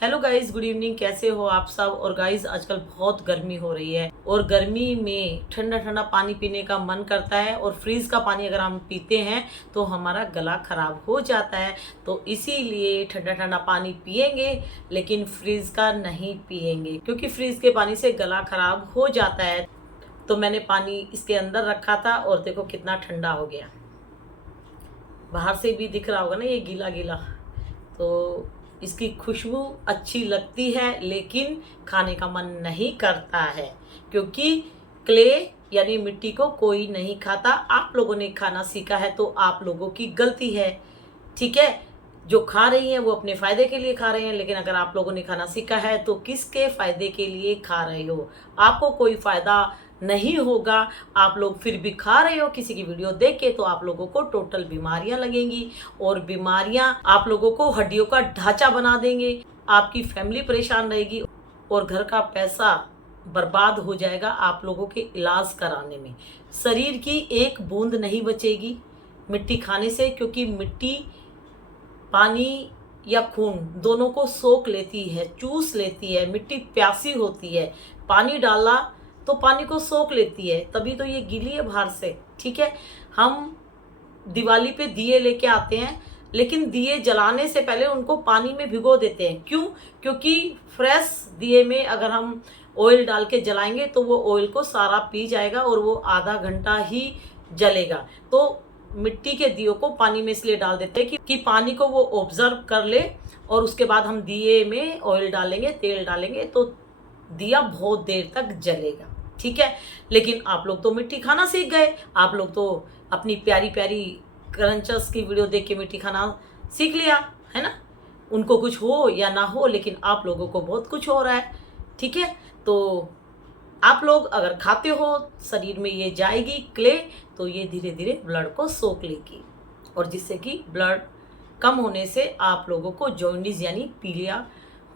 Hello guys, good evening. कैसे हो आप सब। और गाइस आजकल बहुत गर्मी हो रही है और गर्मी में ठंडा ठंडा पानी पीने का मन करता है और फ्रीज का पानी अगर हम पीते हैं तो हमारा गला खराब हो जाता है। तो इसीलिए ठंडा ठंडा पानी पिएंगे लेकिन फ्रीज का नहीं पिएंगे क्योंकि फ्रीज के पानी से गला खराब हो जाता है। तो मैंने पानी इसके अंदर रखा था और देखो कितना ठंडा हो गया। बाहर से भी दिख रहा होगा ना, ये गीला गीला। तो इसकी खुशबू अच्छी लगती है लेकिन खाने का मन नहीं करता है क्योंकि क्ले यानी मिट्टी को कोई नहीं खाता। आप लोगों ने खाना सीखा है तो आप लोगों की गलती है, ठीक है। जो खा रही हैं वो अपने फ़ायदे के लिए खा रहे हैं, लेकिन अगर आप लोगों ने खाना सीखा है तो किसके फ़ायदे के लिए खा रहे हो। आपको कोई फ़ायदा नहीं होगा, आप लोग फिर भी खा रहे हो किसी की वीडियो देख के, तो आप लोगों को टोटल बीमारियां लगेंगी और बीमारियां आप लोगों को हड्डियों का ढांचा बना देंगे। आपकी फैमिली परेशान रहेगी और घर का पैसा बर्बाद हो जाएगा आप लोगों के इलाज कराने में। शरीर की एक बूंद नहीं बचेगी मिट्टी खाने से, क्योंकि मिट्टी पानी या खून दोनों को सोख लेती है, चूस लेती है। मिट्टी प्यासी होती है, पानी डाला तो पानी को सोख लेती है, तभी तो ये गीली है बाहर से, ठीक है। हम दिवाली पे दिए लेके आते हैं लेकिन दिए जलाने से पहले उनको पानी में भिगो देते हैं। क्यों? क्योंकि फ्रेश दिए में अगर हम ऑयल डाल के जलाएंगे तो वो ऑयल को सारा पी जाएगा और वो आधा घंटा ही जलेगा। तो मिट्टी के दियों को पानी में इसलिए डाल देते हैं कि पानी को वो ऑब्जर्व कर ले और उसके बाद हम दिए में ऑयल डालेंगे, तेल डालेंगे तो दिया बहुत देर तक जलेगा, ठीक है। लेकिन आप लोग तो मिट्टी खाना सीख गए, आप लोग तो अपनी प्यारी प्यारी क्रंचर्स की वीडियो देख के मिट्टी खाना सीख लिया है ना। उनको कुछ हो या ना हो लेकिन आप लोगों को बहुत कुछ हो रहा है, ठीक है। तो आप लोग अगर खाते हो शरीर में ये जाएगी क्ले, तो ये धीरे धीरे ब्लड को सोख लेगी और जिससे कि ब्लड कम होने से आप लोगों को जॉन्डिस यानी पीलिया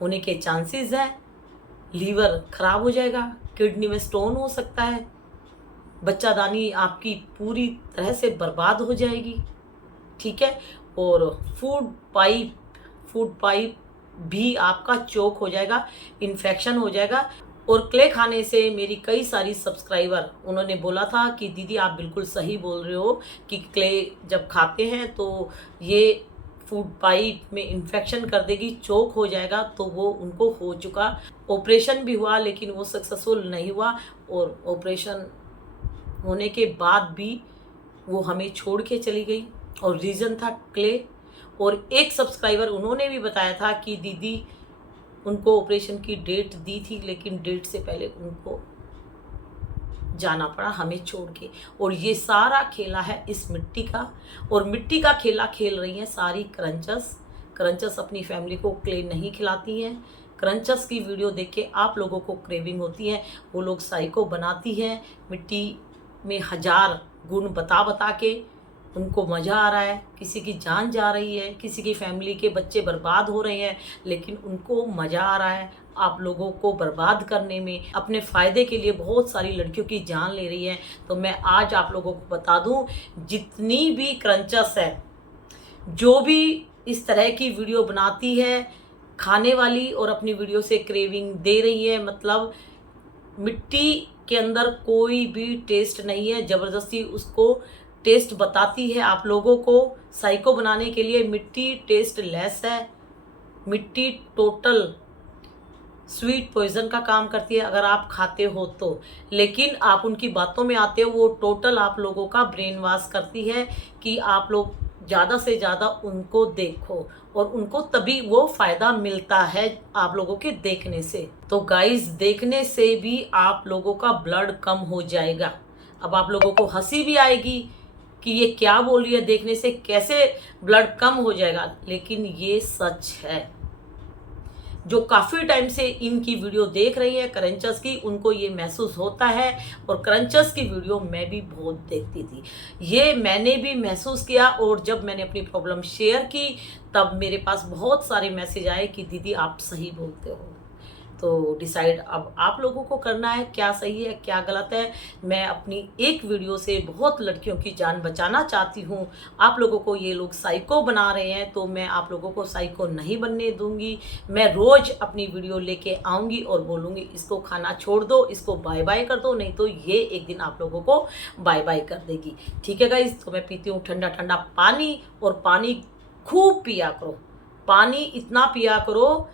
होने के चांसेस हैं। लीवर खराब हो जाएगा, किडनी में स्टोन हो सकता है, बच्चादानी आपकी पूरी तरह से बर्बाद हो जाएगी, ठीक है। और फूड पाइप भी आपका चोक हो जाएगा, इन्फेक्शन हो जाएगा। और क्ले खाने से मेरी कई सारी सब्सक्राइबर उन्होंने बोला था कि दीदी आप बिल्कुल सही बोल रहे हो कि क्ले जब खाते हैं तो ये फूड पाइप में इन्फेक्शन कर देगी, चोक हो जाएगा। तो वो उनको हो चुका, ऑपरेशन भी हुआ लेकिन वो सक्सेसफुल नहीं हुआ और ऑपरेशन होने के बाद भी वो हमें छोड़ के चली गई और रीज़न था क्ले। और एक सब्सक्राइबर उन्होंने भी बताया था कि दीदी उनको ऑपरेशन की डेट दी थी लेकिन डेट से पहले उनको जाना पड़ा हमें छोड़ के। और ये सारा खेला है इस मिट्टी का, और मिट्टी का खेला खेल रही हैं सारी क्रंचर्स अपनी फैमिली को क्ले नहीं खिलाती हैं। क्रंचर्स की वीडियो देख के आप लोगों को क्रेविंग होती है, वो लोग साइको बनाती हैं मिट्टी में हजार गुण बता बता के। उनको मज़ा आ रहा है, किसी की जान जा रही है, किसी की फैमिली के बच्चे बर्बाद हो रहे हैं, लेकिन उनको मज़ा आ रहा है आप लोगों को बर्बाद करने में। अपने फ़ायदे के लिए बहुत सारी लड़कियों की जान ले रही है। तो मैं आज आप लोगों को बता दूं, जितनी भी क्रंचर्स है, जो भी इस तरह की वीडियो बनाती है खाने वाली और अपनी वीडियो से क्रेविंग दे रही है, मतलब मिट्टी के अंदर कोई भी टेस्ट नहीं है, ज़बरदस्ती उसको टेस्ट बताती है आप लोगों को साइको बनाने के लिए। मिट्टी टेस्ट लेस है, मिट्टी टोटल स्वीट पॉइजन का काम करती है अगर आप खाते हो तो। लेकिन आप उनकी बातों में आते हो, वो टोटल आप लोगों का ब्रेन वॉश करती है कि आप लोग ज़्यादा से ज़्यादा उनको देखो और उनको तभी वो फ़ायदा मिलता है आप लोगों के देखने से। तो गाइस देखने से भी आप लोगों का ब्लड कम हो जाएगा। अब आप लोगों को हंसी भी आएगी कि ये क्या बोल रही है, देखने से कैसे ब्लड कम हो जाएगा, लेकिन ये सच है। जो काफ़ी टाइम से इनकी वीडियो देख रही है क्रंचर्स की, उनको ये महसूस होता है। और क्रंचर्स की वीडियो मैं भी बहुत देखती थी, ये मैंने भी महसूस किया। और जब मैंने अपनी प्रॉब्लम शेयर की तब मेरे पास बहुत सारे मैसेज आए कि दीदी आप सही बोलते हो। तो डिसाइड अब आप लोगों को करना है क्या सही है क्या गलत है। मैं अपनी एक वीडियो से बहुत लड़कियों की जान बचाना चाहती हूँ। आप लोगों को ये लोग साइको बना रहे हैं तो मैं आप लोगों को साइको नहीं बनने दूंगी। मैं रोज़ अपनी वीडियो लेके आऊँगी और बोलूँगी इसको खाना छोड़ दो, इसको बाय बाय कर दो, नहीं तो ये एक दिन आप लोगों को बाय बाय कर देगी। ठीक है गाइस, तो मैं पीती हूँ ठंडा ठंडा पानी, और पानी खूब पिया करो। पानी इतना पिया करो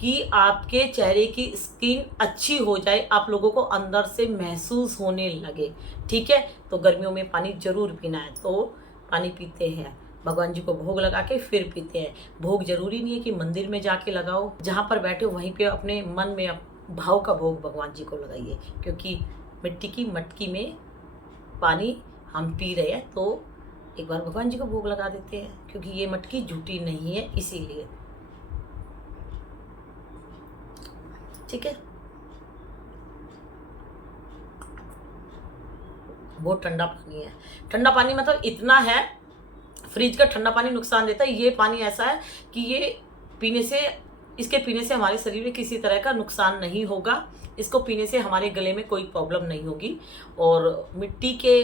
कि आपके चेहरे की स्किन अच्छी हो जाए, आप लोगों को अंदर से महसूस होने लगे। ठीक है, तो गर्मियों में पानी जरूर पीना है। तो पानी पीते हैं, भगवान जी को भोग लगा के फिर पीते हैं। भोग जरूरी नहीं है कि मंदिर में जाके लगाओ, जहाँ पर बैठे हो वहीं पे अपने मन में भाव का भोग भगवान जी को लगाइए, क्योंकि मिट्टी की मटकी में पानी हम पी रहे हैं तो एक बार भगवान जी को भोग लगा देते हैं, क्योंकि ये मटकी झूठी नहीं है इसीलिए। ठीक है, बहुत ठंडा पानी है। ठंडा पानी मतलब इतना है, फ्रिज का ठंडा पानी नुकसान देता है, ये पानी ऐसा है कि ये पीने से, इसके पीने से हमारे शरीर में किसी तरह का नुकसान नहीं होगा। इसको पीने से हमारे गले में कोई प्रॉब्लम नहीं होगी। और मिट्टी के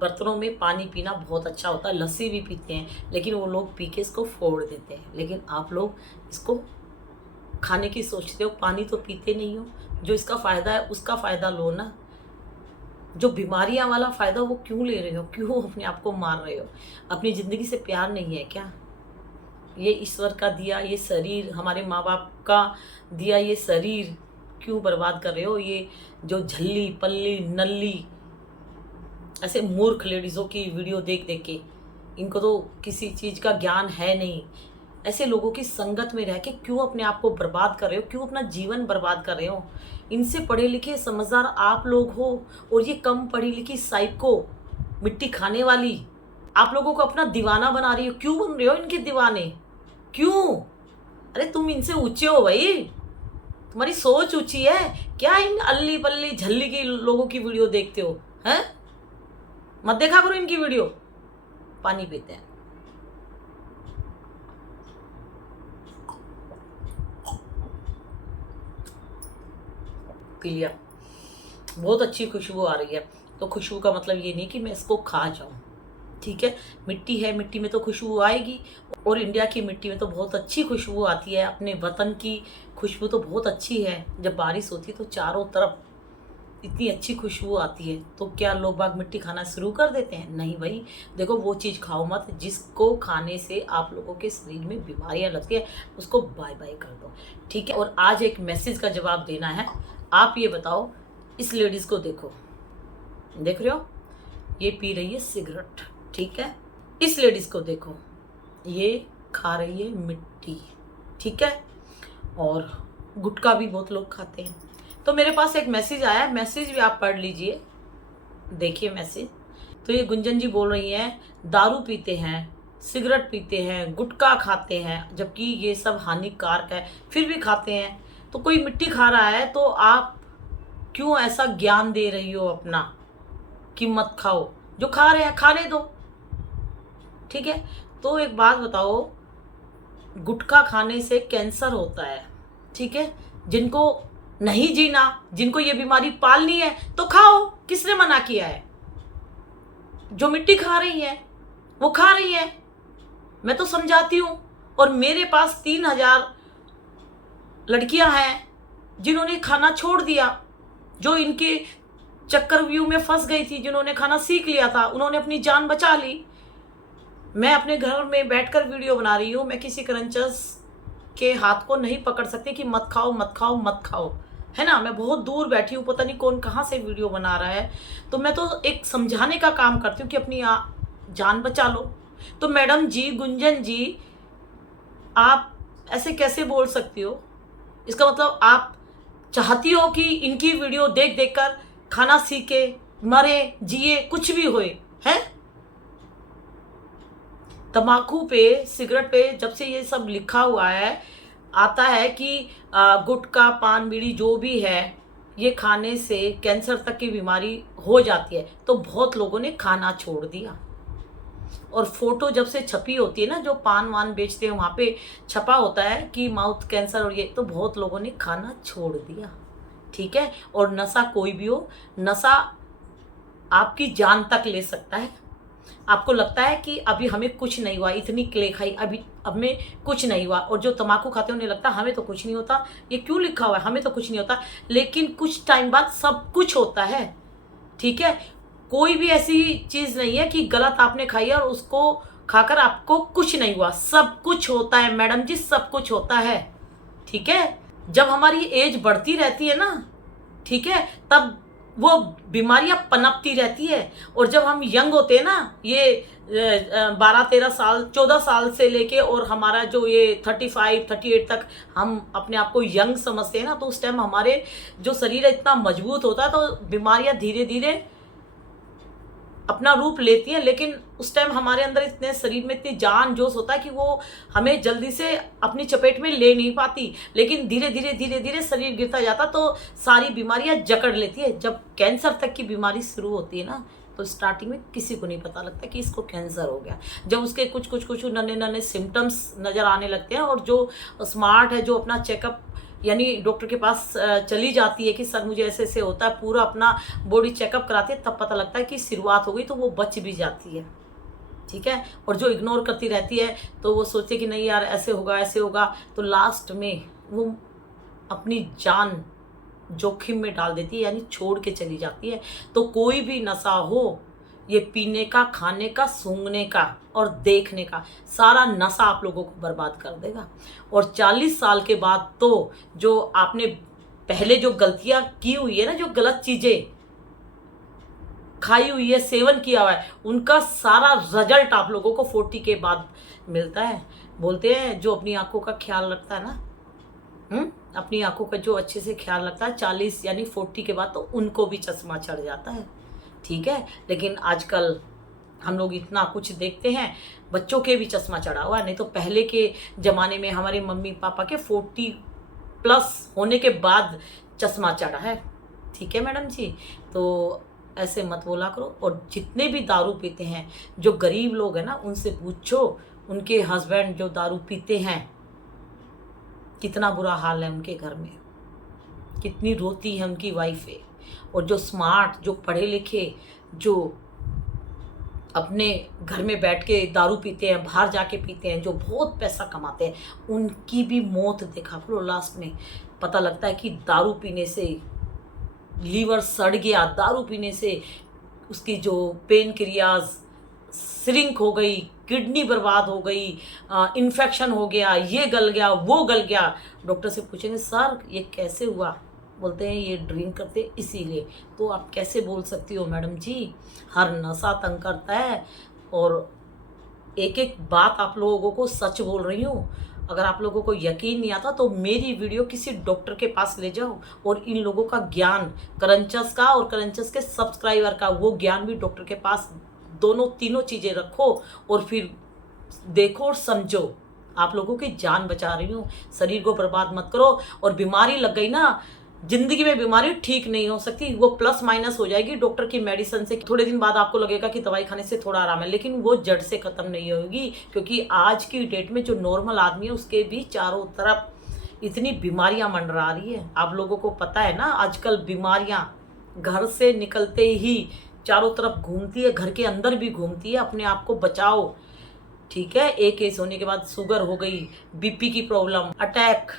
बर्तनों में पानी पीना बहुत अच्छा होता है। लस्सी भी पीते हैं, लेकिन वो लोग पी के इसको फोड़ देते हैं। लेकिन आप लोग इसको खाने की सोचते हो, पानी तो पीते नहीं हो। जो इसका फ़ायदा है उसका फ़ायदा लो ना। जो बीमारियां वाला फ़ायदा वो क्यों ले रहे हो, क्यों अपने आप को मार रहे हो? अपनी ज़िंदगी से प्यार नहीं है क्या? ये ईश्वर का दिया ये शरीर, हमारे माँ बाप का दिया ये शरीर क्यों बर्बाद कर रहे हो? ये जो झल्ली पल्ली नल्ली ऐसे मूर्ख लेडीज़ों की वीडियो देख देख के, इनको तो किसी चीज़ का ज्ञान है नहीं। ऐसे लोगों की संगत में रह के क्यों अपने आप को बर्बाद कर रहे हो, क्यों अपना जीवन बर्बाद कर रहे हो? इनसे पढ़े लिखे समझदार आप लोग हो, और ये कम पढ़ी लिखी साइको मिट्टी खाने वाली आप लोगों को अपना दीवाना बना रही हो। क्यों बन रहे हो इनके दीवाने, क्यों? अरे तुम इनसे ऊंचे हो भाई, तुम्हारी सोच ऊंची है क्या? इन अल्ली पल्ली झल्ली के लोगों की वीडियो देखते हो हैं? मत देखा करो इनकी वीडियो। पानी पीते हैं। पी लिया, बहुत अच्छी खुशबू आ रही है। तो खुशबू का मतलब ये नहीं कि मैं इसको खा जाऊं। ठीक है, मिट्टी है, मिट्टी में तो खुशबू आएगी, और इंडिया की मिट्टी में तो बहुत अच्छी खुशबू आती है। अपने वतन की खुशबू तो बहुत अच्छी है। जब बारिश होती है तो चारों तरफ इतनी अच्छी खुशबू आती है। तो क्या लोग बाग मिट्टी खाना शुरू कर देते हैं? नहीं भाई, देखो वो चीज़ खाओ मत जिसको खाने से आप लोगों के शरीर में बीमारियां लगती है, उसको बाय बाय कर दो। ठीक है, और आज एक मैसेज का जवाब देना है। आप ये बताओ, इस लेडीज़ को देखो, देख रहे हो ये पी रही है सिगरेट। ठीक है, इस लेडीज़ को देखो, ये खा रही है मिट्टी। ठीक है, और गुटखा भी बहुत लोग खाते हैं। तो मेरे पास एक मैसेज आया, मैसेज भी आप पढ़ लीजिए, देखिए मैसेज। तो ये गुंजन जी बोल रही हैं दारू पीते हैं, सिगरेट पीते हैं, गुटखा खाते हैं, जबकि ये सब हानिकारक है, फिर भी खाते हैं। तो कोई मिट्टी खा रहा है तो आप क्यों ऐसा ज्ञान दे रही हो अपना कि मत खाओ? जो खा रहे हैं खाने दो। ठीक है, तो एक बात बताओ, गुटखा खाने से कैंसर होता है। ठीक है, जिनको नहीं जीना, जिनको ये बीमारी पालनी है तो खाओ, किसने मना किया है? जो मिट्टी खा रही है वो खा रही है, मैं तो समझाती हूं। और मेरे पास 3000 लड़कियां हैं जिन्होंने खाना छोड़ दिया, जो इनके चक्रव्यूह में फंस गई थी, जिन्होंने खाना सीख लिया था, उन्होंने अपनी जान बचा ली। मैं अपने घर में बैठकर वीडियो बना रही हूँ, मैं किसी क्रंचर्स के हाथ को नहीं पकड़ सकती कि मत खाओ मत खाओ मत खाओ, है ना। मैं बहुत दूर बैठी हूँ, पता नहीं कौन कहाँ से वीडियो बना रहा है। तो मैं तो एक समझाने का काम करती हूँ कि अपनी जान बचा लो। तो मैडम जी, गुंजन जी, आप ऐसे कैसे बोल सकती हो? इसका मतलब आप चाहती हो कि इनकी वीडियो देख देख कर खाना सीखे, मरे, जिए, कुछ भी होए, है? तम्बाकू पे, सिगरेट पे जब से ये सब लिखा हुआ है, आता है कि गुटखा, पान, बीड़ी जो भी है, ये खाने से कैंसर तक की बीमारी हो जाती है, तो बहुत लोगों ने खाना छोड़ दिया। और फोटो जब से छपी होती है ना, जो पान वान बेचते हैं वहाँ पे छपा होता है कि माउथ कैंसर और ये, तो बहुत लोगों ने खाना छोड़ दिया। ठीक है, और नशा कोई भी हो, नशा आपकी जान तक ले सकता है। आपको लगता है कि अभी हमें कुछ नहीं हुआ, इतनी क्ले खाई, अभी अब में कुछ नहीं हुआ। और जो तम्बाकू खाते हैं उन्हें लगता है हमें तो कुछ नहीं होता, ये क्यों लिखा हुआ है, हमें तो कुछ नहीं होता। लेकिन कुछ टाइम बाद सब कुछ होता है। ठीक है, कोई भी ऐसी चीज़ नहीं है कि गलत आपने खाई है और उसको खाकर आपको कुछ नहीं हुआ। सब कुछ होता है मैडम जी, सब कुछ होता है। ठीक है, जब हमारी एज बढ़ती रहती है ना, ठीक है, तब वो बीमारियां पनपती रहती है। और जब हम यंग होते हैं ना, ये 12-13 साल 14 साल से लेके और हमारा जो ये 35-38 तक हम अपने आप को यंग समझते हैं ना, तो उस टाइम हमारे जो शरीर है इतना मजबूत होता है, तो बीमारियां धीरे धीरे अपना रूप लेती हैं। लेकिन उस टाइम हमारे अंदर इतने शरीर में इतनी जान जोश होता है कि वो हमें जल्दी से अपनी चपेट में ले नहीं पाती। लेकिन धीरे धीरे शरीर गिरता जाता तो सारी बीमारियां जकड़ लेती है। जब कैंसर तक की बीमारी शुरू होती है ना, तो स्टार्टिंग में किसी को नहीं पता लगता कि इसको कैंसर हो गया। जब उसके कुछ नन्हे सिम्टम्स नज़र आने लगते हैं, और जो स्मार्ट है, जो अपना चेकअप यानी डॉक्टर के पास चली जाती है कि सर मुझे ऐसे ऐसे होता है, पूरा अपना बॉडी चेकअप कराती है, तब पता लगता है कि शुरुआत हो गई, तो वो बच भी जाती है। ठीक है, और जो इग्नोर करती रहती है तो वो सोचते कि नहीं यार ऐसे होगा, तो लास्ट में वो अपनी जान जोखिम में डाल देती है, यानी छोड़ के चली जाती है। तो कोई भी नशा हो, ये पीने का, खाने का, सूंघने का और देखने का, सारा नशा आप लोगों को बर्बाद कर देगा। और 40 साल के बाद तो जो आपने पहले जो गलतियां की हुई है ना, जो गलत चीजें खाई हुई है, सेवन किया हुआ है, उनका सारा रिजल्ट आप लोगों को 40 के बाद मिलता है। बोलते हैं जो अपनी आंखों का ख्याल रखता है ना, अपनी आंखों का जो अच्छे से ख्याल रखता है, 40 यानी 40 के बाद तो उनको भी चश्मा चढ़ जाता है। ठीक है, लेकिन आजकल हम लोग इतना कुछ देखते हैं, बच्चों के भी चश्मा चढ़ा हुआ है। नहीं तो पहले के ज़माने में हमारे मम्मी पापा के 40+ होने के बाद चश्मा चढ़ा है। ठीक है मैडम जी, तो ऐसे मत बोला करो। और जितने भी दारू पीते हैं, जो गरीब लोग हैं ना, उनसे पूछो उनके हस्बैंड जो दारू पीते हैं, कितना बुरा हाल है उनके घर में, कितनी रोती है उनकी वाइफें। और जो स्मार्ट, जो पढ़े लिखे, जो अपने घर में बैठ के दारू पीते हैं, बाहर जाके पीते हैं, जो बहुत पैसा कमाते हैं, उनकी भी मौत देखा करो। लास्ट में पता लगता है कि दारू पीने से लीवर सड़ गया, दारू पीने से उसकी जो पेन क्रियाज श्रिंक हो गई, किडनी बर्बाद हो गई, इन्फेक्शन हो गया, ये गल गया, वो गल गया। डॉक्टर से पूछेंगे सर ये कैसे हुआ, बोलते हैं ये ड्रिंक करते इसीलिए। तो आप कैसे बोल सकती हो मैडम जी, हर नशा तंग करता है। और एक एक बात आप लोगों को सच बोल रही हूँ। अगर आप लोगों को यकीन नहीं आता तो मेरी वीडियो किसी डॉक्टर के पास ले जाओ, और इन लोगों का ज्ञान, करंचस का और करंचस के सब्सक्राइबर का, वो ज्ञान भी डॉक्टर के पास, दोनों तीनों चीज़ें रखो और फिर देखो और समझो। आप लोगों की जान बचा रही हूँ, शरीर को बर्बाद मत करो। और बीमारी लग गई ना, जिंदगी में बीमारी ठीक नहीं हो सकती, वो प्लस माइनस हो जाएगी डॉक्टर की मेडिसिन से। थोड़े दिन बाद आपको लगेगा कि दवाई खाने से थोड़ा आराम है, लेकिन वो जड़ से खत्म नहीं होगी। क्योंकि आज की डेट में जो नॉर्मल आदमी है उसके भी चारों तरफ इतनी बीमारियां मंडरा रही है। आप लोगों को पता है ना, आजकल बीमारियां घर से निकलते ही चारों तरफ घूमती है, घर के अंदर भी घूमती है। अपने आप को बचाओ। ठीक है, एक केस होने के बाद शुगर हो गई, बीपी की प्रॉब्लम, अटैक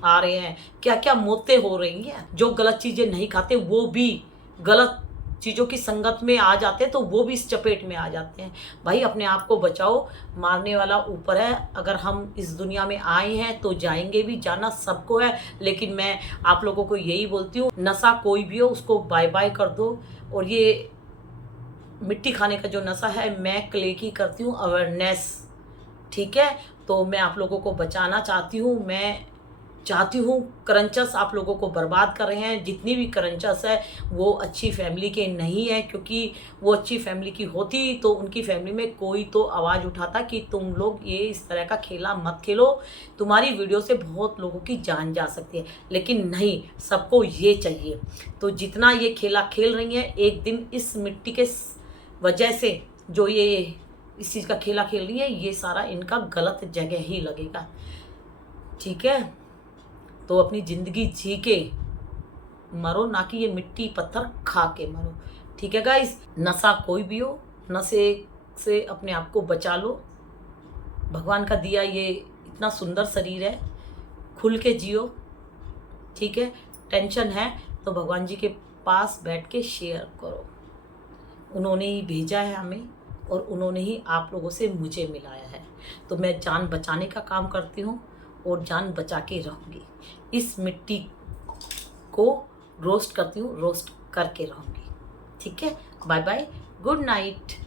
आ रहे हैं, क्या क्या मौतें हो रही हैं। जो गलत चीज़ें नहीं खाते वो भी गलत चीज़ों की संगत में आ जाते हैं, तो वो भी इस चपेट में आ जाते हैं। भाई अपने आप को बचाओ, मारने वाला ऊपर है। अगर हम इस दुनिया में आए हैं तो जाएंगे भी, जाना सबको है। लेकिन मैं आप लोगों को यही बोलती हूँ, नशा कोई भी हो उसको बाय बाय कर दो। और ये मिट्टी खाने का जो नशा है, मैं क्ले की करती हूँ अवेयरनेस। ठीक है, तो मैं आप लोगों को बचाना चाहती हूँ। मैं चाहती हूँ, करंचस आप लोगों को बर्बाद कर रहे हैं। जितनी भी करंचस है वो अच्छी फैमिली के नहीं है, क्योंकि वो अच्छी फैमिली की होती तो उनकी फैमिली में कोई तो आवाज़ उठाता कि तुम लोग ये इस तरह का खेला मत खेलो, तुम्हारी वीडियो से बहुत लोगों की जान जा सकती है। लेकिन नहीं, सबको ये चाहिए। तो जितना ये खेला खेल रही हैं, एक दिन इस मिट्टी के वजह से जो ये इस चीज़ का खेला खेल रही है, ये सारा इनका गलत जगह ही लगेगा। ठीक है, तो अपनी ज़िंदगी जी के मरो, ना कि ये मिट्टी पत्थर खा के मरो। ठीक है गाइस, नशा कोई भी हो, नशे से अपने आप को बचा लो। भगवान का दिया ये इतना सुंदर शरीर है, खुल के जियो। ठीक है, टेंशन है तो भगवान जी के पास बैठ के शेयर करो। उन्होंने ही भेजा है हमें और उन्होंने ही आप लोगों से मुझे मिलाया है, तो मैं जान बचाने का काम करती हूँ और जान बचा के रहूँगी। इस मिट्टी को रोस्ट करती हूँ, रोस्ट करके रहूँगी। ठीक है, बाय बाय, गुड नाइट।